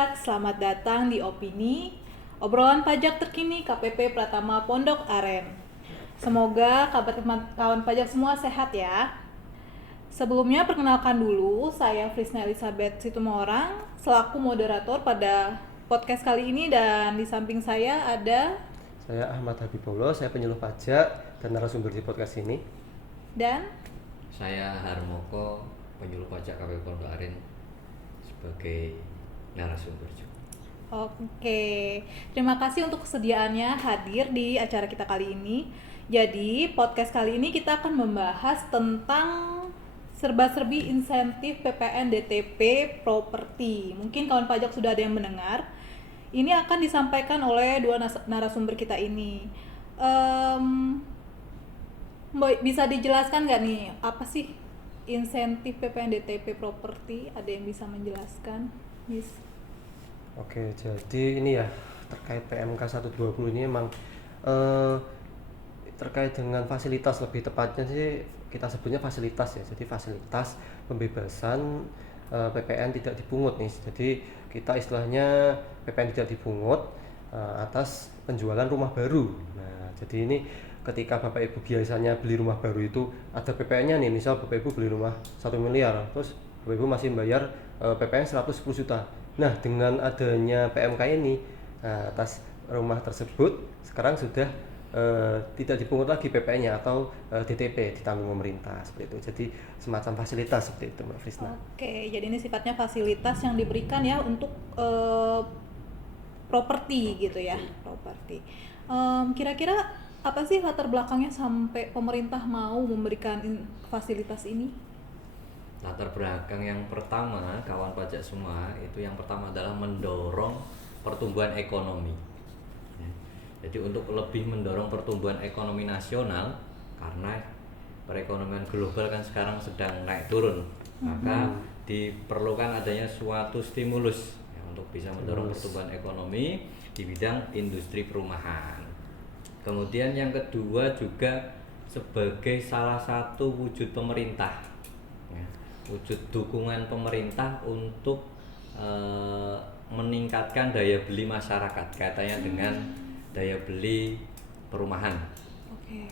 pajak, selamat datang di Opini, obrolan pajak terkini KPP Pratama Pondok Aren. Semoga kawan pajak semua sehat ya. Sebelumnya perkenalkan dulu, saya Frisna Elizabeth Situmorang selaku moderator pada podcast kali ini, dan di samping saya ada Saya Ahmad Habibullah, saya penyuluh pajak dan narasumber di podcast ini. dan Saya Harmoko, penyuluh pajak KPP Pondok Aren sebagai narasumber juga. Oke, terima kasih untuk kesediaannya hadir di acara kita kali ini. Jadi, podcast kali ini kita akan membahas tentang serba-serbi insentif PPN DTP properti. Mungkin kawan pajak sudah ada yang mendengar. Ini akan disampaikan oleh dua narasumber kita ini. Bisa dijelaskan nggak nih, apa sih insentif PPN DTP properti? Ada yang bisa menjelaskan, Miss? Oke, jadi ini ya terkait PMK 120 ini emang terkait dengan fasilitas, lebih tepatnya sih kita sebutnya fasilitas ya. Jadi fasilitas pembebasan PPN tidak dipungut nih. Jadi kita istilahnya PPN tidak dipungut atas penjualan rumah baru. Nah, jadi ini ketika Bapak Ibu biasanya beli rumah baru itu ada PPN-nya nih, misal Bapak Ibu beli rumah 1 miliar, terus Bapak Ibu masih membayar PPN 110 juta. Nah, dengan adanya PMK ini, atas rumah tersebut sekarang sudah tidak dipungut lagi PPN-nya atau DTP ditanggung pemerintah, seperti itu. Jadi semacam fasilitas seperti itu, Mbak Frisna. Oke, jadi ini sifatnya fasilitas yang diberikan ya untuk properti gitu ya, properti. Kira-kira apa sih latar belakangnya sampai pemerintah mau memberikan fasilitas ini? Latar belakang yang pertama, kawan pajak semua, itu yang pertama adalah mendorong pertumbuhan ekonomi. Jadi untuk lebih mendorong pertumbuhan ekonomi nasional, karena perekonomian global kan sekarang sedang naik turun, maka diperlukan adanya suatu stimulus ya, untuk bisa mendorong pertumbuhan ekonomi di bidang industri perumahan. Kemudian yang kedua juga sebagai salah satu wujud pemerintah ya, wujud dukungan pemerintah untuk meningkatkan daya beli masyarakat, kaitannya dengan daya beli perumahan. Oke.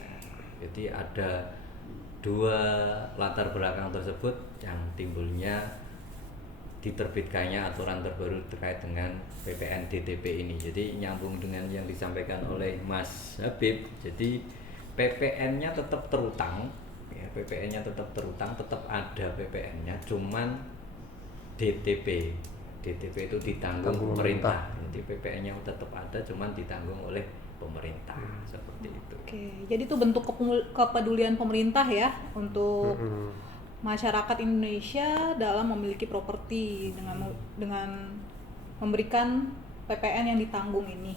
Jadi ada dua latar belakang tersebut yang timbulnya diterbitkannya aturan terbaru terkait dengan PPN DTP ini. Jadi nyambung dengan yang disampaikan oleh Mas Habib. Jadi PPN-nya tetap terutang, ya, PPN-nya tetap terutang, tetap ada PPN-nya, cuman DTP itu ditanggung pemerintah. Jadi PPN-nya tetap ada, cuman ditanggung oleh pemerintah, seperti itu. Oke, jadi itu bentuk kepedulian pemerintah ya untuk masyarakat Indonesia dalam memiliki properti dengan memberikan PPN yang ditanggung ini.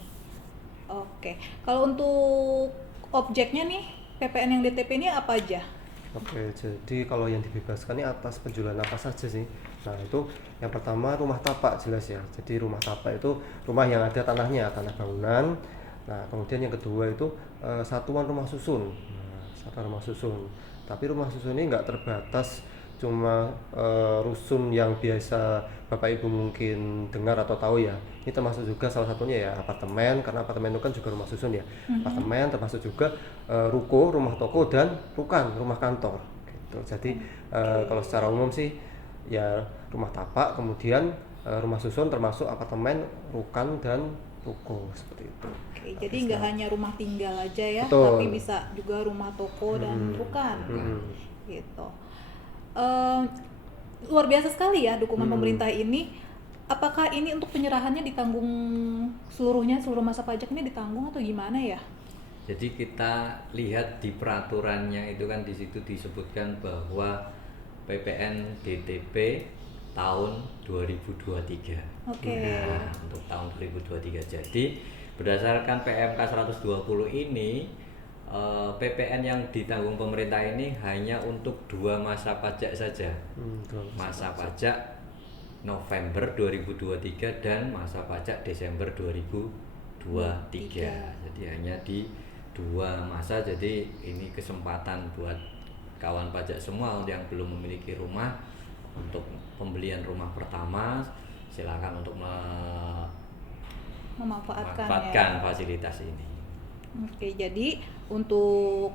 Oke, kalau untuk objeknya nih, PPN yang DTP ini apa aja? Oke, jadi kalau yang dibebaskan ini atas penjualan apa saja sih? Nah, itu yang pertama rumah tapak jelas ya. Jadi rumah tapak itu rumah yang ada tanahnya, tanah bangunan. Nah, kemudian yang kedua itu satuan rumah susun. Nah, satuan rumah susun. Tapi rumah susun ini nggak terbatas cuma rusun yang biasa Bapak Ibu mungkin dengar atau tahu ya. Ini termasuk juga salah satunya ya apartemen, karena apartemen itu kan juga rumah susun ya. Apartemen termasuk juga ruko, rumah toko, dan rumah kantor gitu. Jadi kalau secara umum sih ya rumah tapak, kemudian rumah susun termasuk apartemen, rukan, dan ruko, seperti itu. Oke, jadi nggak hanya rumah tinggal aja ya, Betul. tapi bisa juga rumah toko dan rukan, gitu. Luar biasa sekali ya dukungan pemerintah ini. Apakah ini untuk penyerahannya ditanggung seluruhnya, seluruh masa pajak ini ditanggung atau gimana ya? Jadi kita lihat di peraturannya itu kan di situ disebutkan bahwa PPN DTP tahun 2023. Oke. Nah, untuk tahun 2023. Jadi berdasarkan PMK 120 ini PPN yang ditanggung pemerintah ini hanya untuk 2 masa pajak saja. Masa pajak November 2023 dan masa pajak Desember 2023. Jadi hanya di 2 masa. Jadi ini kesempatan buat kawan pajak semua yang belum memiliki rumah untuk pembelian rumah pertama silakan untuk Memanfaatkan memanfaatkan ya. fasilitas ini. Oke, jadi untuk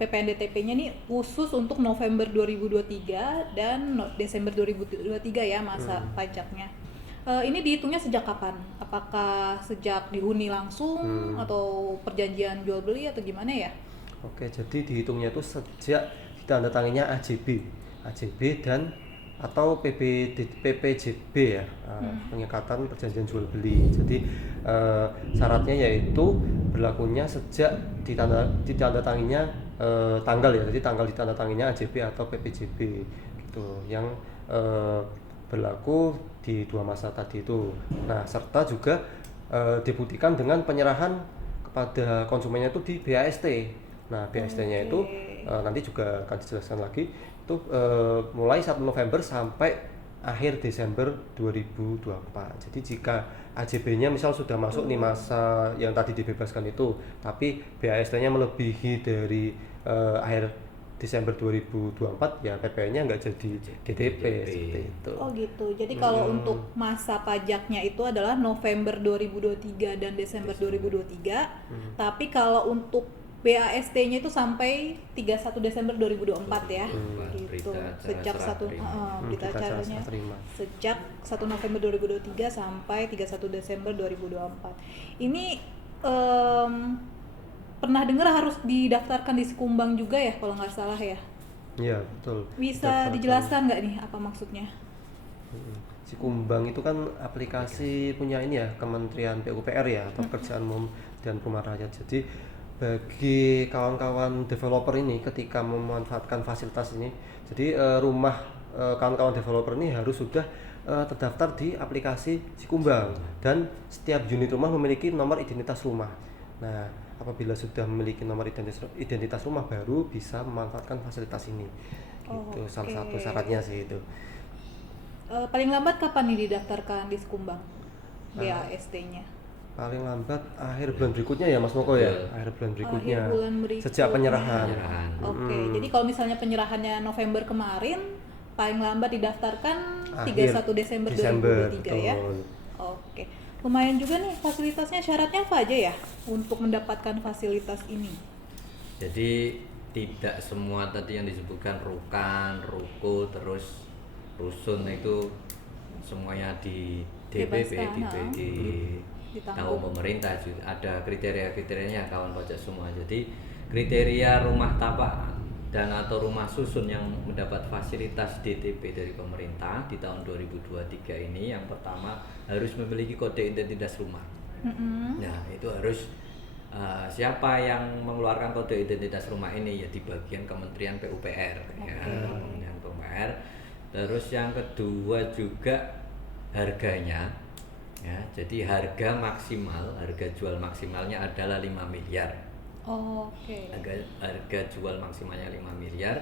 PPNDTP-nya nih khusus untuk November 2023 dan Desember 2023 ya masa pajaknya. Ini dihitungnya sejak kapan? Apakah sejak dihuni langsung atau perjanjian jual beli atau gimana ya? Oke, jadi dihitungnya itu sejak ditandatangannya AJB dan atau PPJB ya, pengikatan perjanjian jual beli. Jadi syaratnya yaitu berlakunya sejak ditandatangannya tanggal ya, jadi tanggal ditandatangannya AJB atau PPJB gitu, yang berlaku di 2 masa tadi itu. Nah, serta juga dibuktikan dengan penyerahan kepada konsumennya itu di BAST. Nah, BAST-nya itu nanti juga akan dijelaskan lagi itu mulai 1 November sampai akhir Desember 2024. Jadi jika AJB-nya misal sudah masuk nih masa yang tadi dibebaskan itu, tapi BAST-nya melebihi dari akhir Desember 2024, ya PPN-nya nggak jadi DTP seperti itu. Oh gitu. Jadi kalau untuk masa pajaknya itu adalah November 2023 dan Desember 2023. Tapi kalau untuk BAST-nya itu sampai 31 Desember 2024 ya. Gitu. Berita acara Sejak serah terima. berita acaranya terima. sejak 1 November 2023 sampai 31 Desember 2024. Ini pernah dengar harus didaftarkan di Sikumbang juga ya kalau nggak salah ya. Iya, betul. Bisa Daftarkan. dijelaskan nggak nih apa maksudnya? Sikumbang itu kan aplikasi punya ini ya, Kementerian PUPR ya, atau Pekerjaan Umum dan Perumahan Rakyat. Jadi bagi kawan-kawan developer ini ketika memanfaatkan fasilitas ini, jadi kawan-kawan developer ini harus sudah terdaftar di aplikasi Sikumbang, dan setiap unit rumah memiliki nomor identitas rumah. Nah, apabila sudah memiliki nomor identitas rumah baru bisa memanfaatkan fasilitas ini. Gitu, salah satu syaratnya sih itu. Paling lambat kapan nih didaftarkan di Sikumbang BAST-nya? Paling lambat akhir bulan berikutnya ya Mas Moko ya, akhir bulan berikutnya. Akhir bulan berikutnya. Sejak penyerahan. Oke, jadi kalau misalnya penyerahannya November kemarin, paling lambat didaftarkan Akhir 31 Desember 2023 ya. betul. Oke. Lumayan juga nih fasilitasnya, syaratnya apa aja ya untuk mendapatkan fasilitas ini? Jadi tidak semua tadi yang disebutkan rukan, ruko, terus rusun itu semuanya di DPP, Bebaskan, ditanggung pemerintah. Juga ada kriteria-kriterianya kawan pajak semua. Jadi kriteria rumah tapak dan atau rumah susun yang mendapat fasilitas DTP dari pemerintah di tahun 2023 ini, yang pertama harus memiliki kode identitas rumah. Nah, itu harus siapa yang mengeluarkan kode identitas rumah ini ya di bagian Kementerian PUPR ya, Kementerian PUPR. Terus yang kedua juga harganya ya, jadi harga jual maksimalnya adalah 5 miliar. Oke. Harga jual maksimalnya 5 miliar.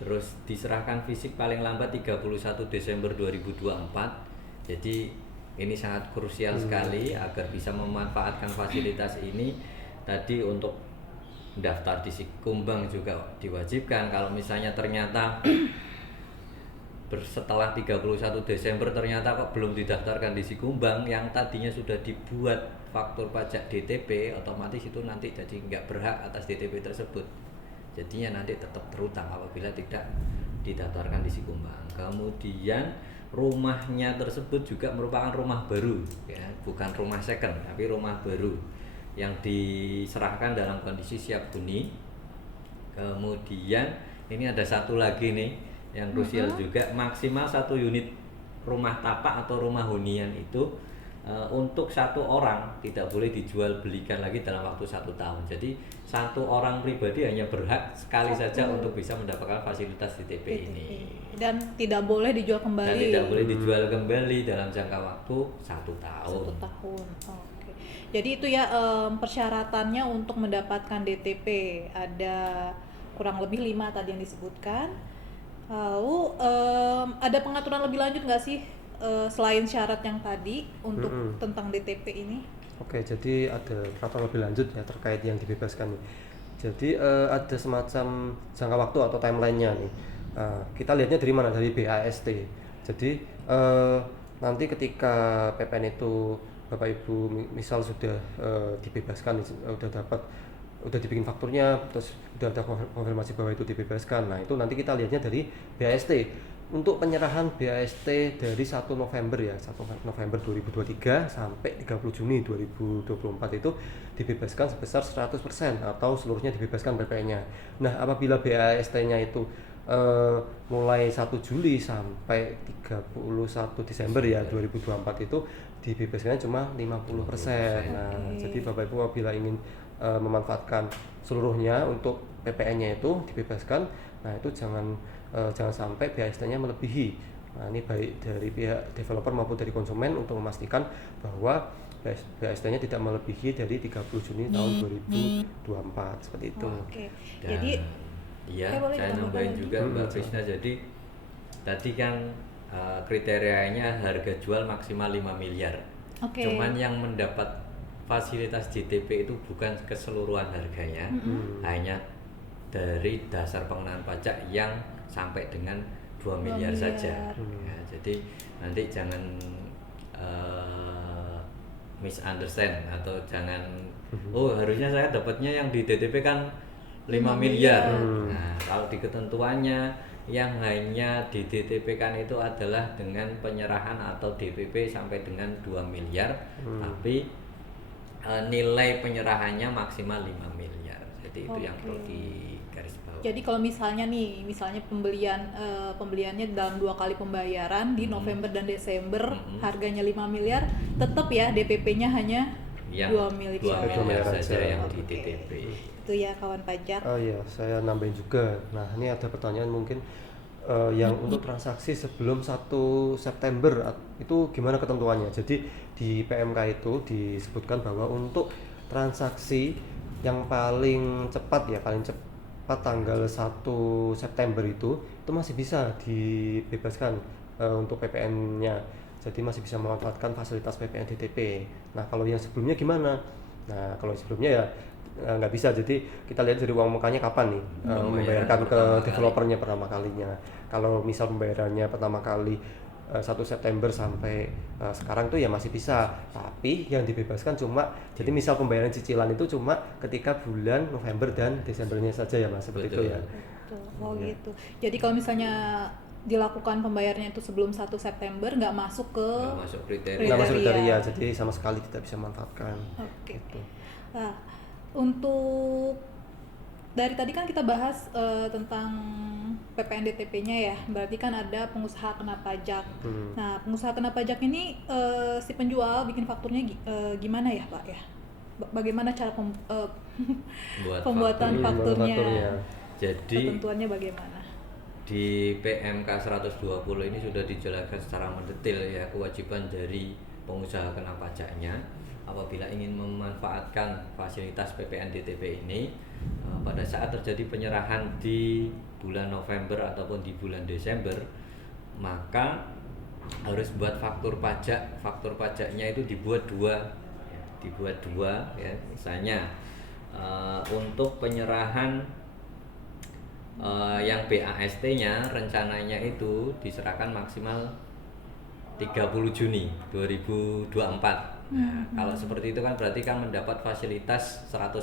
Terus diserahkan fisik paling lambat 31 Desember 2024. Jadi ini sangat krusial sekali agar bisa memanfaatkan fasilitas ini. Tadi untuk daftar di Sikumbang juga diwajibkan. Kalau misalnya ternyata setelah 31 Desember ternyata kok belum didaftarkan di Sikumbang, yang tadinya sudah dibuat faktur pajak DTP, otomatis itu nanti jadi nggak berhak atas DTP tersebut. Jadinya nanti tetap terutang apabila tidak didaftarkan di Sikumbang. Kemudian rumahnya tersebut juga merupakan rumah baru ya, bukan rumah second tapi rumah baru yang diserahkan dalam kondisi siap huni. Kemudian ini ada satu lagi nih yang krusial juga, maksimal 1 unit rumah tapak atau rumah hunian itu untuk 1 orang tidak boleh dijual belikan lagi dalam waktu 1 tahun. Jadi 1 orang pribadi hanya berhak sekali saja untuk bisa mendapatkan fasilitas DTP ini. Dan tidak boleh dijual kembali. Dan tidak boleh dijual kembali dalam jangka waktu 1 tahun. 1 tahun. Oke. Jadi itu ya persyaratannya untuk mendapatkan DTP. Ada kurang lebih 5 tadi yang disebutkan. Lalu ada pengaturan lebih lanjut nggak sih selain syarat yang tadi untuk tentang DTP ini? Oke, jadi ada peraturan lebih lanjut ya terkait yang dibebaskan nih. Jadi ada semacam jangka waktu atau timelinenya nih. Kita lihatnya dari mana? Dari BAST. Jadi nanti ketika PPN itu Bapak Ibu misal sudah dibebaskan, udah dibikin fakturnya, terus udah ada konfirmasi bahwa itu dibebaskan. Nah itu nanti kita lihatnya dari BAST. Untuk penyerahan BAST dari 1 November ya, 1 November 2023 sampai 30 Juni 2024 itu dibebaskan sebesar 100% atau seluruhnya dibebaskan PPN-nya. Nah apabila BAST-nya itu mulai 1 Juli sampai 31 Desember ya 2024 itu dibebaskannya cuma 50%. Nah, jadi Bapak Ibu apabila ingin memanfaatkan seluruhnya untuk PPN-nya itu dibebaskan, nah itu jangan sampai BAST-nya melebihi. Nah, ini baik dari pihak developer maupun dari konsumen untuk memastikan bahwa BAST-nya tidak melebihi dari 30 Juni tahun 2024 seperti itu. Oke. Jadi iya, saya nambahin juga Mbak Prisna. Jadi tadi kan kriterianya harga jual maksimal 5 miliar. Cuman yang mendapat fasilitas JTP itu bukan keseluruhan harganya, hanya dari dasar pengenaan pajak yang sampai dengan 2 miliar saja. Ya, jadi nanti jangan misunderstand atau jangan harusnya saya dapatnya yang di DTP kan 5 miliar. Nah, kalau di ketentuannya yang hanya di DTP kan itu adalah dengan penyerahan atau DPP sampai dengan 2 miliar, tapi nilai penyerahannya maksimal 5 miliar. Jadi itu yang perlu digarisbawahi. Jadi kalau misalnya pembeliannya dalam 2 kali pembayaran di November dan Desember, harganya 5 miliar, tetap ya DPP-nya hanya yang 2 miliar. 2 miliar saja yang di DTP. Itu ya kawan pajak. Oh iya, saya nambahin juga. Nah, ini ada pertanyaan mungkin yang untuk transaksi sebelum 1 September itu gimana ketentuannya? Jadi di PMK itu disebutkan bahwa untuk transaksi yang paling cepat tanggal 1 September itu masih bisa dibebaskan untuk PPN-nya. Jadi masih bisa memanfaatkan fasilitas PPN DTP. Nah, kalau yang sebelumnya gimana? Nah, kalau sebelumnya ya nggak bisa. Jadi kita lihat dari uang mukanya kapan nih membayarkan ke developernya pertama kalinya. Kalau misal pembayarannya pertama kali 1 September sampai sekarang tuh ya masih bisa, tapi yang dibebaskan cuma jadi misal pembayaran cicilan itu cuma ketika bulan November dan Desembernya saja ya Mas, seperti itu ya. Betul. Oh gitu. Jadi kalau misalnya dilakukan pembayarannya itu sebelum 1 September nggak masuk kriteria, jadi sama sekali tidak bisa manfaatkan. Oke. Gitu. Nah, untuk dari tadi kan kita bahas tentang PPN DTP-nya ya, berarti kan ada pengusaha kena pajak. Nah, pengusaha kena pajak ini si penjual bikin fakturnya gimana ya Pak ya? Bagaimana cara pembuatan fakturnya? Jadi ketentuannya bagaimana? Di PMK 120 ini sudah dijelaskan secara mendetail ya kewajiban dari pengusaha kena pajaknya apabila ingin memanfaatkan fasilitas PPN DTP ini pada saat terjadi penyerahan di bulan November ataupun di bulan Desember, maka harus buat faktur pajak. Faktur pajaknya itu dibuat dua ya. Misalnya untuk penyerahan yang BAST-nya rencananya itu diserahkan maksimal 30 Juni 2024. Nah, kalau seperti itu kan berarti kan mendapat fasilitas 100%.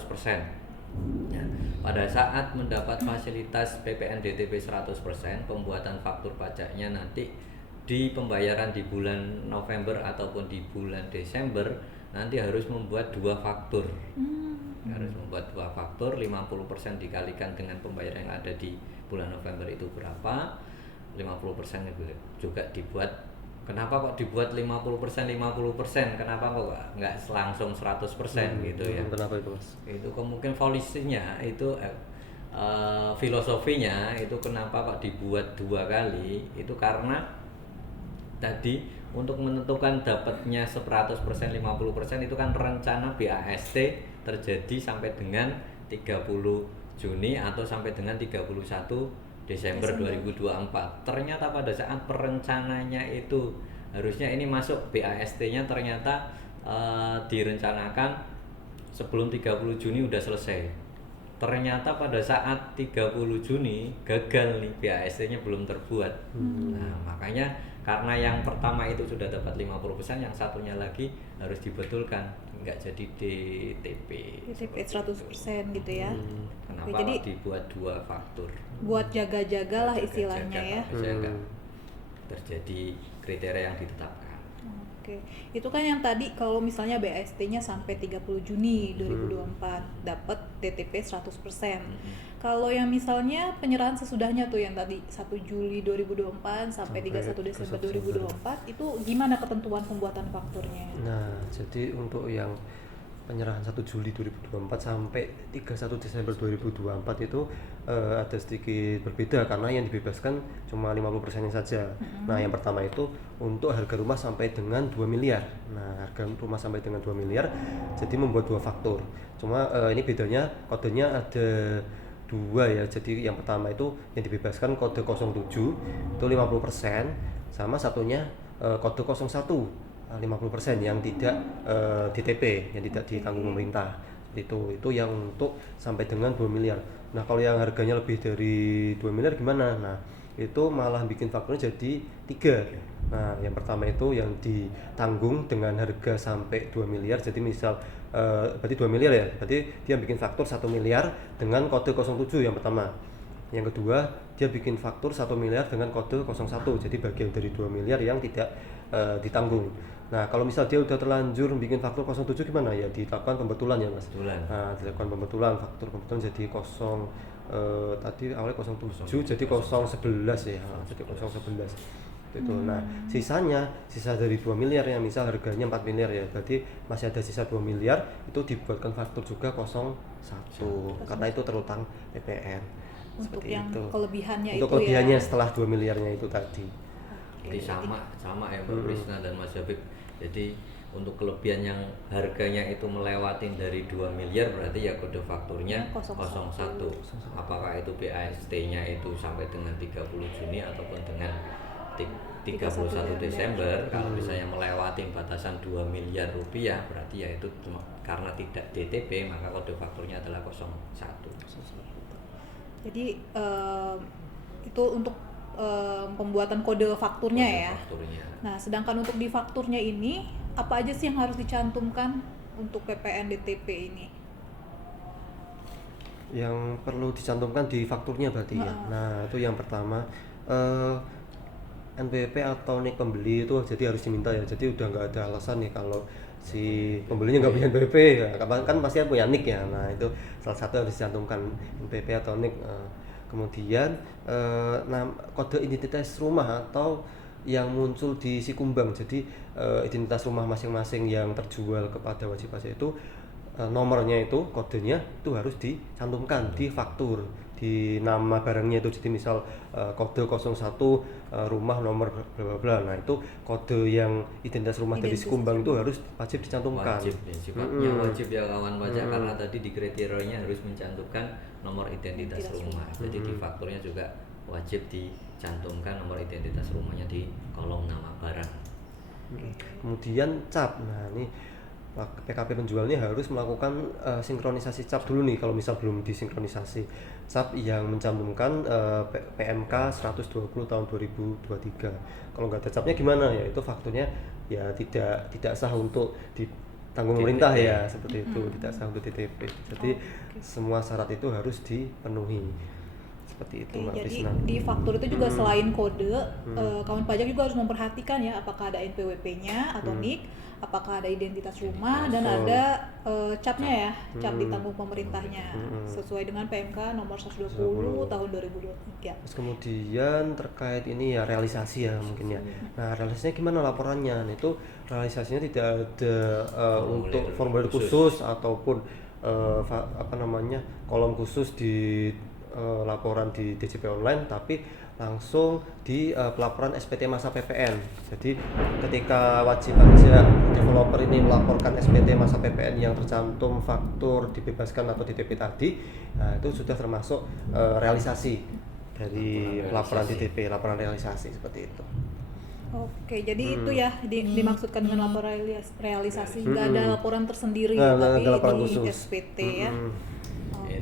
Nah, pada saat mendapat fasilitas PPN DTP 100%, pembuatan faktur pajaknya nanti di pembayaran di bulan November ataupun di bulan Desember nanti harus membuat 2 faktur. Harus membuat 2 faktur, 50% dikalikan dengan pembayaran yang ada di bulan November itu berapa, 50% juga dibuat. Kenapa kok dibuat 50%? Kenapa kok nggak langsung 100% gitu ya? Kenapa itu Mas? Itu kemungkinan polisinya itu filosofinya itu kenapa kok dibuat 2 kali, itu karena tadi untuk menentukan dapatnya 100%, 50% itu kan rencana BAST terjadi sampai dengan 30 Juni atau sampai dengan 31 Desember 2024. Ternyata pada saat perencananya itu harusnya ini masuk BAST-nya ternyata direncanakan sebelum 30 Juni udah selesai. ternyata pada saat 30 Juni gagal nih, BAST-nya belum terbuat. Nah, makanya karena yang pertama itu sudah dapat 50%, yang satunya lagi harus dibetulkan, nggak jadi DTP. DTP 100% gitu ya. Kenapa Oke, jadi dibuat 2 faktur? buat jaga-jaga lah istilahnya Jaga-jaga, ya. supaya nggak terjadi kriteria yang ditetapkan. Oke, itu kan yang tadi kalau misalnya BAST-nya sampai 30 Juni 2024 dapat DTP 100%. Kalau yang misalnya penyerahan sesudahnya tuh yang tadi 1 Juli 2024 sampai 31 Desember 2024 itu gimana ketentuan pembuatan fakturnya? Nah, jadi untuk yang penyerahan 1 Juli 2024 sampai 31 Desember 2024 itu ada sedikit berbeda karena yang dibebaskan cuma 50%-nya saja. Nah, yang pertama itu untuk harga rumah sampai dengan 2 miliar. Nah, harga rumah sampai dengan 2 miliar jadi membuat 2 faktur. Cuma ini bedanya kodenya ada 2 ya. Jadi yang pertama itu yang dibebaskan kode 07 itu 50%, sama satunya kode 01 50% yang tidak DTP, yang tidak ditanggung pemerintah. Itu yang untuk sampai dengan 2 miliar. Nah, kalau yang harganya lebih dari 2 miliar gimana? Nah, itu malah bikin fakturnya jadi 3. Nah, yang pertama itu yang ditanggung dengan harga sampai 2 miliar. Jadi misal berarti 2 miliar ya. Berarti dia bikin faktur 1 miliar dengan kode 07 yang pertama. Yang kedua, dia bikin faktur 1 miliar dengan kode 01. Jadi bagian dari 2 miliar yang tidak ditanggung. Nah, kalau misal dia udah terlanjur bikin faktur 07 gimana ya? Dilakukan pembetulan ya, Mas. Nah, dilakukan pembetulan, faktur pembetulan jadi tadi awalnya 07 jadi 011 ya. Jadi 011. Itu. Nah, sisa dari 2 miliar yang misal harganya 4 miliar ya. Berarti masih ada sisa 2 miliar itu dibuatkan faktur juga 01 karena itu terutang PPN. Untuk Seperti yang itu. kelebihannya Untuk itu kelebihannya ya. setelah 2 miliarnya itu tadi. Jadi sama ya Mbak Prisna dan Mas Habib. Jadi untuk kelebihan yang harganya itu melewatin dari 2 miliar berarti ya kode fakturnya 01. Apakah itu BAST-nya itu sampai dengan 30 Juni ataupun dengan 31 Desember. Kalau misalnya melewati batasan 2 miliar rupiah berarti ya itu cuma karena tidak DTP, maka kode fakturnya adalah 01. Jadi itu untuk pembuatan kode fakturnya ya. Nah, sedangkan untuk di fakturnya ini apa aja sih yang harus dicantumkan untuk PPN DTP ini? Yang perlu dicantumkan di fakturnya berarti ya. Nah, itu yang pertama NPWP atau NIK pembeli itu jadi harus diminta ya. Jadi udah nggak ada alasan nih kalau si pembelinya nggak punya NPWP ya. Kan pasti punya NIK ya. Nah, itu salah satu harus dicantumkan NPWP atau NIK. Kemudian kode identitas rumah atau yang muncul di Sikumbang. Jadi identitas rumah masing-masing yang terjual kepada wajib pajak itu nomornya itu, kodenya itu harus dicantumkan di faktur, di nama barangnya itu. Jadi misal kode 01 rumah nomor bla bla bla. Nah, itu kode yang identitas rumah dari Sikumbang itu harus wajib dicantumkan. Wajib ya, sifatnya wajib ya kawan pajak karena tadi di kriterianya harus mencantumkan nomor identitas rumah. Jadi di fakturnya juga wajib dicantumkan nomor identitas rumahnya di kolom nama barang. Kemudian cap. Nah, ini PKP penjualnya harus melakukan sinkronisasi cap dulu nih kalau misal belum disinkronisasi. Cap yang mencantumkan PMK 120 tahun 2023. Kalau nggak ada capnya gimana ya? Itu fakturnya ya tidak sah untuk ditanggung pemerintah ya, seperti itu, tidak sah untuk DTP. Jadi semua syarat itu harus dipenuhi. Seperti itu, Mbak Jadi Prisna. di faktur itu juga selain kode, kawan pajak juga harus memperhatikan ya apakah ada NPWP-nya atau NIK, apakah ada identitas rumah dan ada capnya ya, cap ditanggung pemerintahnya sesuai dengan PMK nomor 120 tahun 2023. Terus kemudian terkait ini ya realisasi ya mungkin ya. Nah, realisasinya gimana laporannya? Nah, itu realisasinya tidak ada untuk formulir khusus ataupun kolom khusus di laporan di DJP online, tapi langsung di pelaporan SPT masa PPN. Jadi ketika wajib pajak developer ini melaporkan SPT masa PPN yang tercantum faktur dibebaskan atau DTP tadi, nah itu sudah termasuk realisasi dari laporan DTP, laporan realisasi seperti itu. Oke, jadi itu ya dimaksudkan dengan laporan realisasi, nggak ada laporan tersendiri tapi ada laporan di khusus. SPT ya.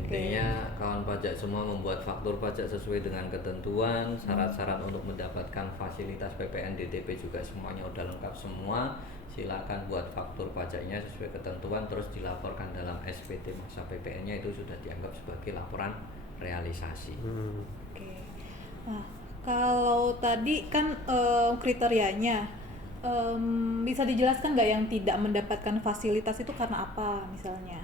Intinya kawan pajak semua membuat faktur pajak sesuai dengan ketentuan, syarat-syarat untuk mendapatkan fasilitas PPN DTP juga semuanya udah lengkap semua. Silakan buat faktur pajaknya sesuai ketentuan, terus dilaporkan dalam SPT masa PPN-nya, itu sudah dianggap sebagai laporan realisasi. Oke. Nah, kalau tadi kan kriterianya bisa dijelaskan nggak yang tidak mendapatkan fasilitas itu karena apa misalnya?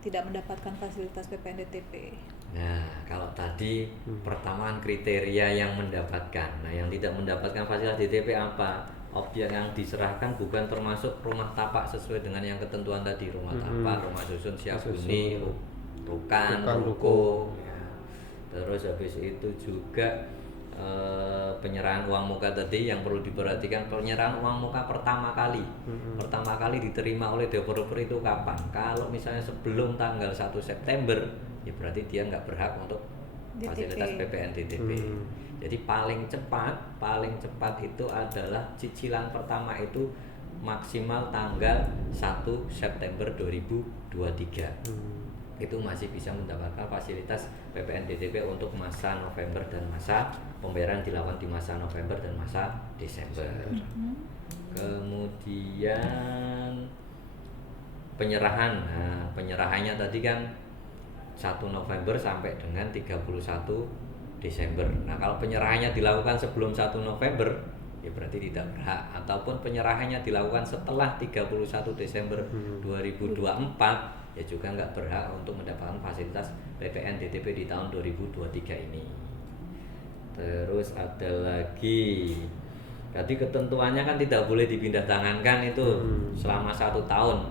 Tidak mendapatkan fasilitas PPN DTP. Nah, kalau tadi pertama kriteria yang mendapatkan. Nah, yang tidak mendapatkan fasilitas DTP apa? Objek yang diserahkan bukan termasuk rumah tapak sesuai dengan yang ketentuan tadi, rumah tapak, rumah susun siap huni, rukan, ruko. Ya. Terus habis itu juga penyerahan uang muka tadi yang perlu diperhatikan, penyerahan uang muka pertama kali diterima oleh developer itu kapan? Kalau misalnya sebelum tanggal 1 September ya berarti dia nggak berhak untuk fasilitas PPN DTP. Jadi paling cepat itu adalah cicilan pertama itu maksimal tanggal 1 September 2023. Itu masih bisa mendapatkan fasilitas PPN DTP untuk masa November dan masa pembayaran dilakukan di masa November dan masa Desember. Kemudian penyerahan. Nah, penyerahannya tadi kan 1 November sampai dengan 31 Desember. Nah, kalau penyerahannya dilakukan sebelum 1 November ya berarti tidak berhak, ataupun penyerahannya dilakukan setelah 31 Desember 2024 ya juga nggak berhak untuk mendapatkan fasilitas PPN DTP di tahun 2023 ini. Terus ada lagi, jadi ketentuannya kan tidak boleh dipindah tangankan itu selama 1 tahun.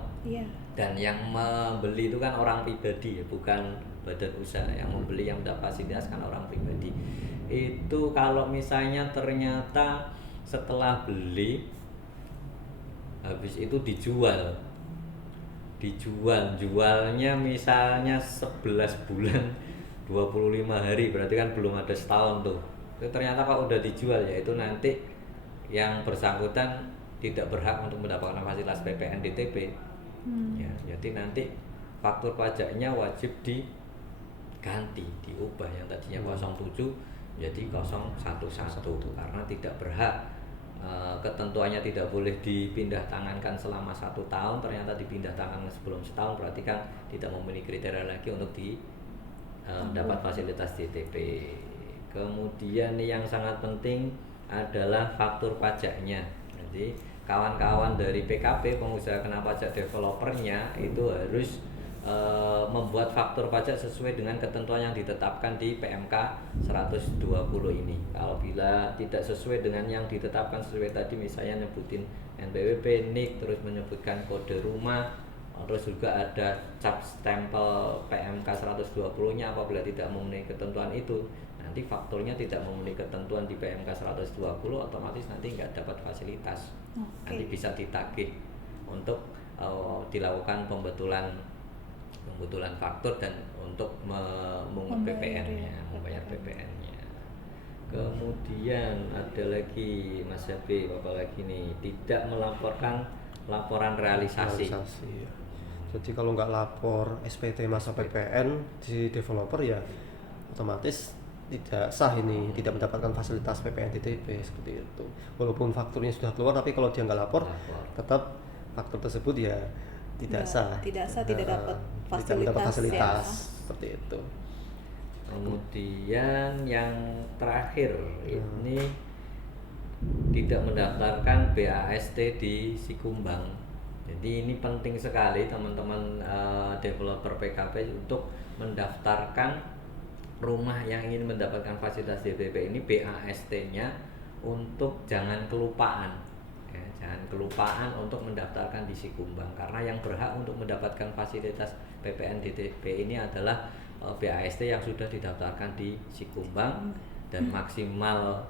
Dan yang membeli itu kan orang pribadi ya, bukan badan usaha. Yang membeli, yang mendapat fasilitas kan orang pribadi. Itu kalau misalnya ternyata setelah beli habis itu jualnya misalnya 11 bulan 25 hari, berarti kan belum ada setahun tuh. Itu ternyata kalau udah dijual ya itu nanti yang bersangkutan tidak berhak untuk mendapatkan fasilitas PPN DTP. Ya, jadi nanti faktur pajaknya wajib diganti, diubah yang tadinya 07 jadi 011 karena tidak berhak. Ketentuannya tidak boleh dipindah tangankan selama 1 tahun, ternyata dipindah tangan sebelum setahun, berarti kan tidak memenuhi kriteria lagi untuk dapat fasilitas DTP. Kemudian yang sangat penting adalah faktur pajaknya. Jadi kawan-kawan dari PKP, pengusaha kena pajak developernya, itu harus membuat faktur pajak sesuai dengan ketentuan yang ditetapkan di PMK 120 ini. Kalau bila tidak sesuai dengan yang ditetapkan sesuai tadi, misalnya nyebutin NPWP, NIK, terus menyebutkan kode rumah, terus juga ada cap stempel PMK 120-nya, apabila tidak memenuhi ketentuan itu, nanti fakturnya tidak memenuhi ketentuan di PMK 120, otomatis nanti nggak dapat fasilitas. Nanti bisa ditagih untuk dilakukan pembetulan faktur dan untuk memungut PPN-nya, membayar PPN-nya. Kemudian ada lagi Mas Yabe, apa lagi nih? Tidak melaporkan laporan realisasi. Ya. Jadi kalau nggak lapor SPT masa PPN di developer ya otomatis tidak sah ini, tidak mendapatkan fasilitas PPN DTP seperti itu. Walaupun fakturnya sudah keluar, tapi kalau dia nggak lapor, tetap faktur tersebut ya tidak sah. Tidak dapat fasilitas, seperti itu. Kemudian yang terakhir ini tidak mendaftarkan BAST di Sikumbang. Jadi ini penting sekali teman-teman developer PKP untuk mendaftarkan rumah yang ingin mendapatkan fasilitas DTP ini, BAST-nya untuk jangan kelupaan. Jangan kelupaan untuk mendaftarkan di Sikumbang, karena yang berhak untuk mendapatkan fasilitas PPN DTP ini adalah BAST yang sudah didaftarkan di Sikumbang, dan maksimal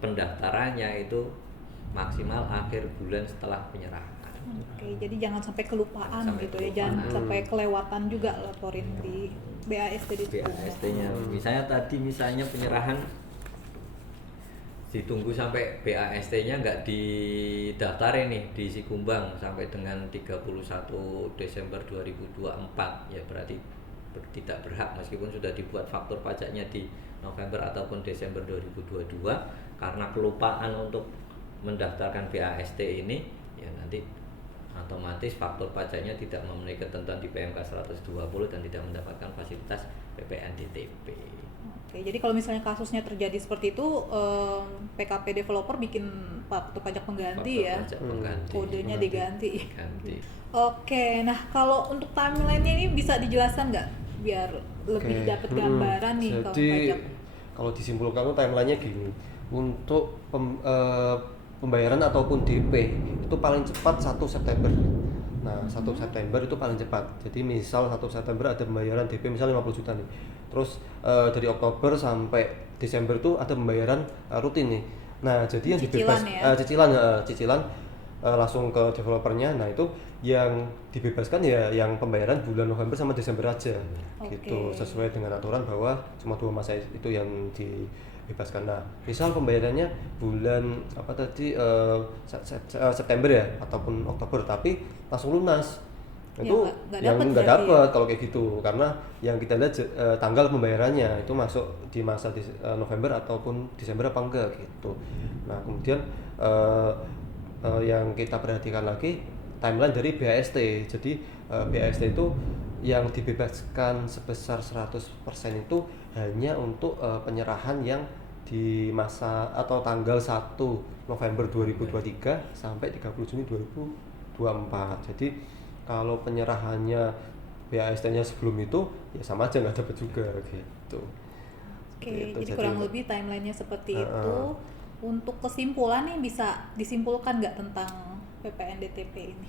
pendaftarannya itu maksimal akhir bulan setelah penyerahan. Oke, jadi jangan sampai kelupaan gitu ya, jangan sampai kelewatan juga laporin di BAST di Sikumbang. BAST-nya misalnya penyerahan ditunggu sampai BAST-nya nggak didaftarin nih di Sikumbang sampai dengan 31 Desember 2024 ya berarti tidak berhak meskipun sudah dibuat faktur pajaknya di November ataupun Desember 2022 karena kelupaan untuk mendaftarkan BAST ini ya nanti otomatis faktur pajaknya tidak memenuhi ketentuan di PMK 120 dan tidak mendapatkan fasilitas PPN DTP. Oke, jadi kalau misalnya kasusnya terjadi seperti itu, PKP developer bikin faktur pajak pengganti Faktur ya, pajak pengganti. kodenya diganti. Ganti. Oke, nah kalau untuk timeline-nya ini bisa dijelaskan nggak biar lebih Oke. dapat gambaran nih kalau Jadi pajak? kalau disimpulkan tuh timelinenya gini, untuk pembayaran ataupun DP itu paling cepat 1 September. Nah, 1 September itu paling cepat. Jadi misal 1 September ada pembayaran DP misalnya 50 juta nih. Terus dari Oktober sampai Desember itu ada pembayaran rutin nih. Nah, jadi yang Cicilan dibebas ya? cicilan langsung ke developernya. Nah, itu yang dibebaskan ya yang pembayaran bulan November sama Desember aja. Gitu. Oke. Sesuai dengan aturan bahwa cuma 2 masa itu yang dibebaskan. Nah, misal pembayarannya bulan apa tadi September ya ataupun Oktober tapi langsung lunas. Ya, Itu nggak yang dapet nggak berarti dapat kalau kayak gitu karena yang kita lihat tanggal pembayarannya itu masuk di masa November ataupun Desember apa enggak gitu. Nah, kemudian yang kita perhatikan lagi timeline dari BAST. Jadi BAST itu yang dibebaskan sebesar 100% itu hanya untuk penyerahan yang di masa atau tanggal 1 November 2023 sampai 30 Juni 2024. Jadi kalau penyerahannya BAST-nya sebelum itu ya sama aja nggak dapat juga gitu. Oke, Gitu, jadi kurang lebih timelinenya seperti itu. Untuk kesimpulan nih bisa disimpulkan nggak tentang PPN DTP ini?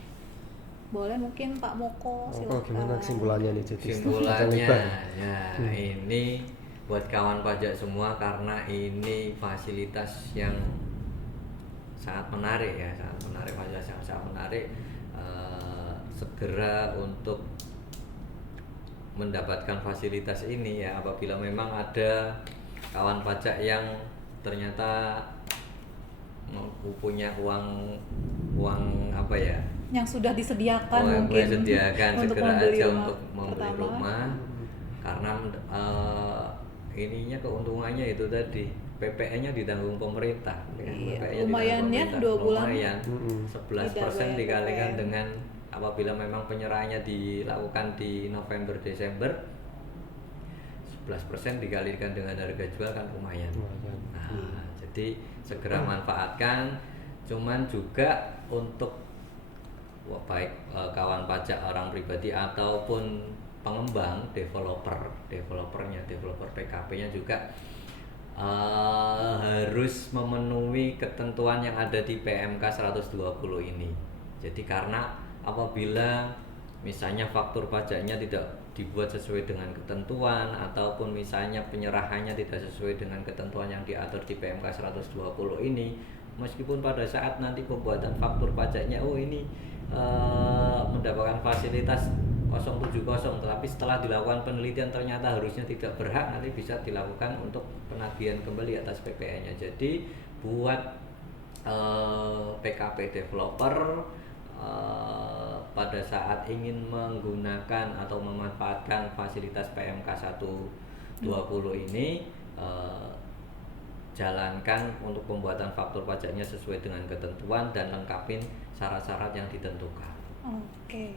Boleh mungkin Pak Moko silakan. Gimana kesimpulannya nih jadi Kesimpulannya lebar. ya ini buat kawan pajak semua karena ini fasilitas yang sangat menarik ya, sangat menarik, fasilitas yang sangat menarik. Segera untuk mendapatkan fasilitas ini ya apabila memang ada kawan pajak yang ternyata punya uang apa ya yang sudah disediakan yang mungkin sediakan untuk segera membeli aja rumah untuk membeli pertama. rumah karena ininya keuntungannya itu tadi PPN-nya ditanggung pemerintah ya. Iya, PPN-nya lumayan ditanggung ya, pemerintah. 2 bulan lumayan tidak 11% bayar dikalikan PPN. dengan apabila memang penyerahannya dilakukan di November Desember 11% dikalikan dengan harga jual kan lumayan. Nah, jadi segera manfaatkan. Cuman juga untuk baik kawan pajak orang pribadi ataupun pengembang developer PKP-nya juga harus memenuhi ketentuan yang ada di PMK 120 ini. Jadi karena apabila misalnya faktur pajaknya tidak dibuat sesuai dengan ketentuan ataupun misalnya penyerahannya tidak sesuai dengan ketentuan yang diatur di PMK 120 ini, meskipun pada saat nanti pembuatan faktur pajaknya ini mendapatkan fasilitas 070, tetapi setelah dilakukan penelitian ternyata harusnya tidak berhak, nanti bisa dilakukan untuk penagihan kembali atas PPN-nya. Jadi buat PKP developer pada saat ingin menggunakan atau memanfaatkan fasilitas PMK 120 ini jalankan untuk pembuatan faktur pajaknya sesuai dengan ketentuan dan lengkapin syarat-syarat yang ditentukan. Oke.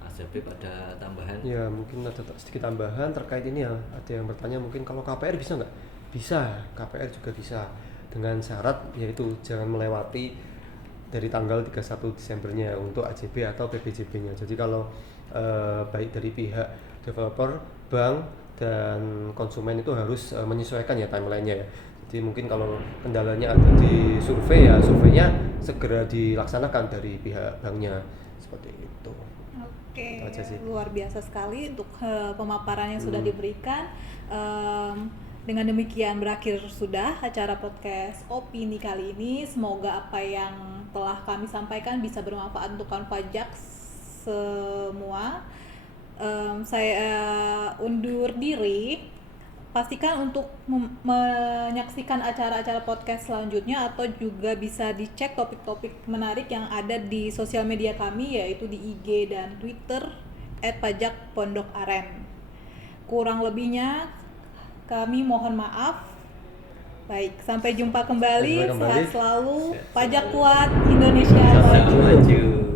Mas Habib ada tambahan? Ya mungkin ada sedikit tambahan terkait ini ya. Ada yang bertanya mungkin kalau KPR bisa nggak? Bisa, KPR juga bisa dengan syarat yaitu jangan melewati dari tanggal 31 Desembernya untuk AJB atau PPJB-nya. Jadi kalau baik dari pihak developer, bank dan konsumen itu harus menyesuaikan ya timeline-nya ya. Jadi mungkin kalau kendalanya ada di survei ya surveinya segera dilaksanakan dari pihak banknya seperti itu. Oke, Itu aja sih. luar biasa sekali untuk pemaparan yang sudah diberikan. Dengan demikian berakhir sudah acara podcast opini kali ini. Semoga apa yang telah kami sampaikan bisa bermanfaat untuk kawan pajak semua. Saya undur diri. pastikan untuk menyaksikan acara-acara podcast selanjutnya atau juga bisa dicek topik-topik menarik yang ada di sosial media kami, yaitu di IG dan Twitter @pajakpondokaren. Kurang lebihnya kami mohon maaf. Baik, sampai jumpa kembali. Sampai jumpa kembali. Sehat selalu. Sehat Pajak selalu. kuat, Indonesia Indonesia maju. maju.